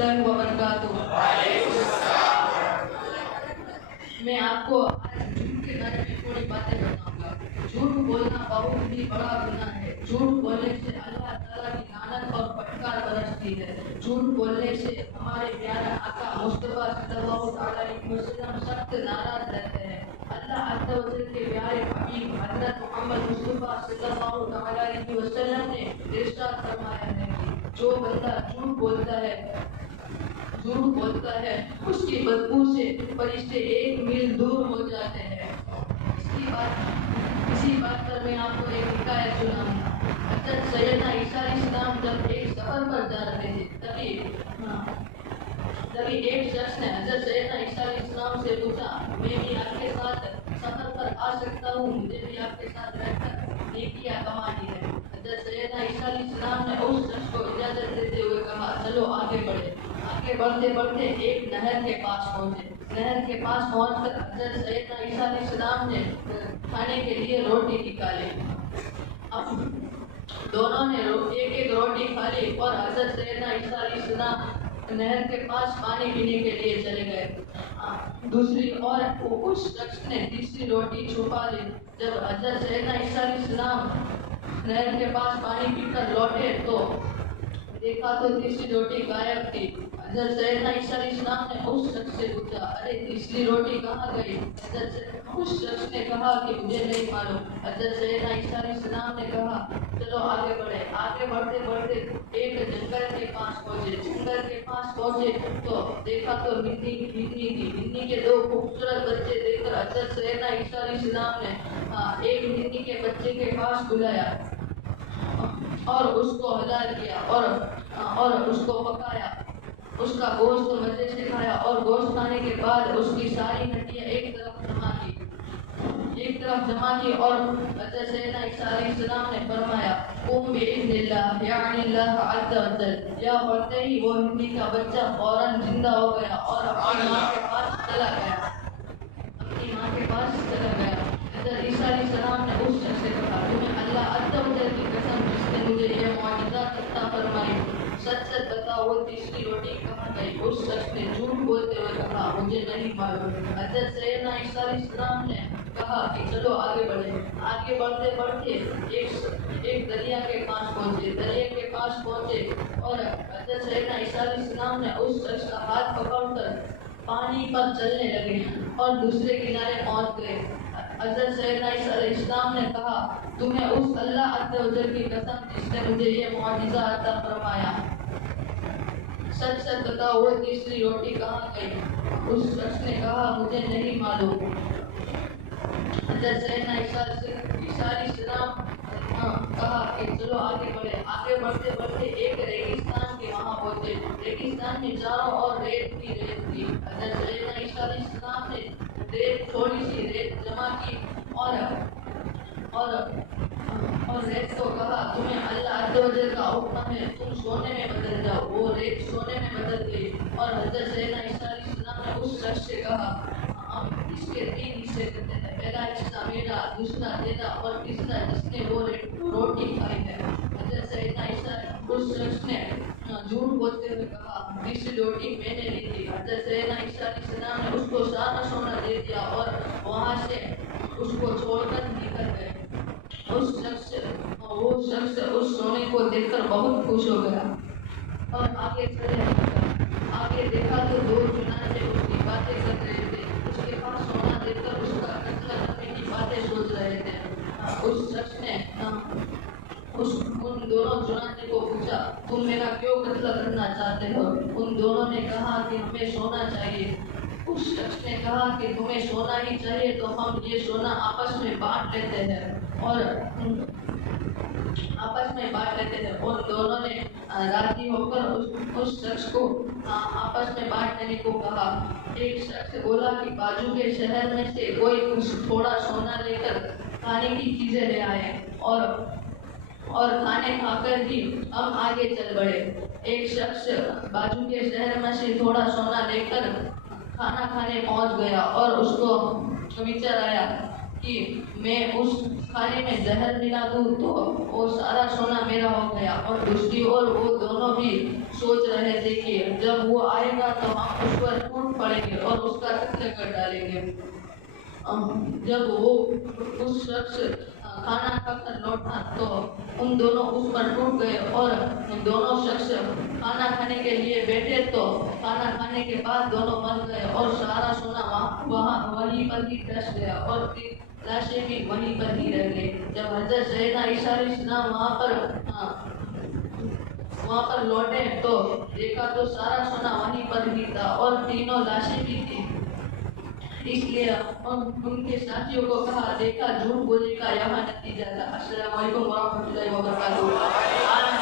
रहमतुल्लाहि व बरकातुहू। मैं आपको आज झूठ के बारे में थोड़ी बातें बताऊंगा। झूठ बोलना बहुत ही बड़ा गुनाह है। झूठ बोलने से अल्लाह ताला की लानत और फटकार बरसती है। झूठ बोलने से हमारे प्यारे आका मुस्तफा सल्लल्लाहु अलैहि वसल्लम सख्त नाराज रहते हैं। अल्लाह अज़्ज़ा व जल के प्यारे हबीब हज़रत मोहम्मद मुस्तफा सल्लल्लाहु अलैहि वसल्लम ने इरशाद फरमाया है कि जो बंदा झूठ बोलता है उसकी बदबू से फरिश्ते 1 मील दूर हो जाते हैं। इसी बात पर मैं आपको एक हिकायत सुनाऊंगा। हज़रत सैयदना ईसा अलैहिस्सलाम जब एक सफर पर जा रहे थे तभी एक शख्स ने हज़रत सैयदना ईसा अलैहिस्सलाम से पूछा, मैं भी आपके साथ सफर पर आ सकता हूँ? मुझे भी आपके साथ रहकर नेकियां कमानी है। हज़रत सैयदना ईसा अलैहिस्सलाम ने उस शख्स को इजाजत देते हुए कहा, चलो आगे बढ़े। आगे बढ़ते बढ़ते एक नहर के पास पहुंचे। नहर के पास पहुंचकर हज़रत सैयदना ईसा अलैहिस्सलाम ने खाने के लिए रोटी निकाली। अब दोनों ने एक एक रोटी खा ली और हज़रत सैयदना ईसा अलैहिस्सलाम नहर के पास पानी पीने के लिए चले गए। दूसरी ओर उस शख्स ने तीसरी रोटी छुपा ली। जब हज़रत सैयदना ईसा अलैहिस्सलाम नहर के पास पानी पीकर लौटे तो देखा तो तीसरी रोटी गायब थी। हज़रत सैयदना ईसा अलैहिस्सलाम ने उस शख्स से पूछा, अरे तीसरी रोटी कहाँ गई? उस शख्स ने कहा कि मुझे नहीं मालूम। हज़रत सैयदना ईसा अलैहिस्सलाम ने कहा, चलो आगे बढ़े। आगे बढ़ते बढ़ते एक जंगल के पास पहुंचे। जंगल के पास पहुंचे तो देखा तो मिन्नी थी। मिन्नी के 2 खूबसूरत बच्चे देखकर हज़रत सैयदना ईसा अलैहिस्सलाम ने एक मिन्नी के बच्चे के पास बुलाया और उसको हलाल किया और उसको पकाया। उसका गोश्त मजे से खाया और गोश्त खाने के बाद उसकी सारी हड्डियां एक तरफ जमा की और हज़रत सैयदना ईसा अलैहिस्सलाम ने फरमाया, कुम बिइज़्निल्लाह यानी अल्लाह अज़्ज़ा व जल। या पढ़ते ही वो हिंदी का बच्चा फौरन जिंदा हो गया और अपनी माँ के पास चला गया। हज़रत ईसा अलैहिस्सलाम ने उस शख्स से कहा, तुम्हें अल्लाह अज़्ज़ा व जल की कसम जिसने मुझे ये मौजज़ा अता फरमाई, सच सच बताओ वो तीसरी रोटी कहाँ गई? उस शख्स ने झूठ बोलते हुए कहा, मुझे नहीं मालूम। हज़रत सैयदना ईसा अलैहिस्सलाम ने कहा कि चलो आगे बढ़े। आगे बढ़ते बढ़ते एक दरिया के पास पहुंचे। दरिया के पास पहुंचे और हज़रत सैयदना ईसा अलैहिस्सलाम ने उस शख्स का हाथ पकड़कर पानी पर चलने लगे और दूसरे किनारे पहुंच गए। हज़रत सैयदना ईसा अलैहिस्सलाम ने कहा, तुम्हें उस अल्लाह अज़्ज़ा व जल की कसम जिसने मुझे ये मौजज़ा अता फरमाया, सच सच बताओ वो तीसरी रोटी कहाँ गई? उस शख्स ने कहा, मुझे नहीं मालूम। हज़रत सैयदना ईसा अलैहिस्सलाम कहा कि चलो आगे बढ़े। आगे बढ़ते बढ़ते एक रेगिस्तान के वहाँ पहुंचे। रेगिस्तान में चारों ओर रेत थी। हज़रत सैयदना ईसा अलैहिस्सलाम ने थोड़ी सी रेत जमा की और रेत को कहा, तुम्हें अल्लाह अज़्ज़ा व जल का हुक्म है, तुम सोने में बदल जाओ। वो रेत सोने में बदल गई और हज़रत सैयदना ईसा अलैहिस्सलाम ने उस शख्स से कहा, इसके 3 हिस्से करते हैं, पहला हिस्सा मेरा, दूसरा तेरा और तीसरा जिसने वो रोटी खाई है। हज़रत सैयदना ईसा उस शख्स ने झूठ बोलते हुए कहा, तीसरी रोटी मैंने ली थी। हज़रत सैयदना ईसा अलैहिस्सलाम ने उसको सारा सोना दे दिया और वहाँ से उसको छोड़कर निकल गए। वो शख्स उस सोने को देखकर बहुत खुश हो गया और आगे चले। आगे देखा तो 2 जुनाने उसकी बातें कर रहे थे। उसके पास सोना देखकर उसका कत्ल करने की बातें सोच रहे थे। उस शख्स ने उन दोनों जुनाने को पूछा, तुम मेरा क्यों कत्ल करना चाहते हो? उन दोनों ने कहा कि हमें सोना चाहिए। उस शख्स ने कहा कि तुम्हें सोना ही चाहिए तो हम ये सोना आपस में बांट लेते हैं और उन दोनों ने राजी होकर उस शख्स को आपस में बांट लेने को कहा। एक शख्स बोला कि बाजू के शहर में से कोई कुछ थोड़ा सोना लेकर खाने की चीजें ले आए और खाने खाकर ही हम आगे चल बढ़े। एक शख्स बाजू के शहर में से थोड़ा सोना लेकर खाना खाने पहुंच गया और उसको विचार आया کہ میں اس کھانے میں زہر ملا دوں تو وہ سارا سونا میرا ہو گیا. اور دوسری اور وہ دونوں بھی سوچ رہے تھے کہ جب وہ آئے گا تو ہم اس پر ٹوٹ پڑیں گے اور اس کا قتل کر ڈالیں گے. جب وہ اس شخص کھانا کھا کر لوٹا تو ان دونوں اس پر ٹوٹ گئے اور دونوں شخص کھانا کھانے کے لیے بیٹھے تو کھانا کھانے کے بعد دونوں مر گئے اور سارا سونا وہیں پر ہی دھس گیا اور لاشیں بھی وہیں پر ہی رہ گئی. جب حضرت سیدنا عیسیٰ علیہ السلام وہاں پر لوٹے تو دیکھا تو سارا سونا وہیں پر ہی تھا اور تینوں لاشیں بھی تھی. اس لیے ان کے ساتھیوں کو کہا دیکھا جھوٹ بولنے کا یہاں نتیجہ تھا. السلام علیکم ورحمۃ اللہ وبرکاتہ.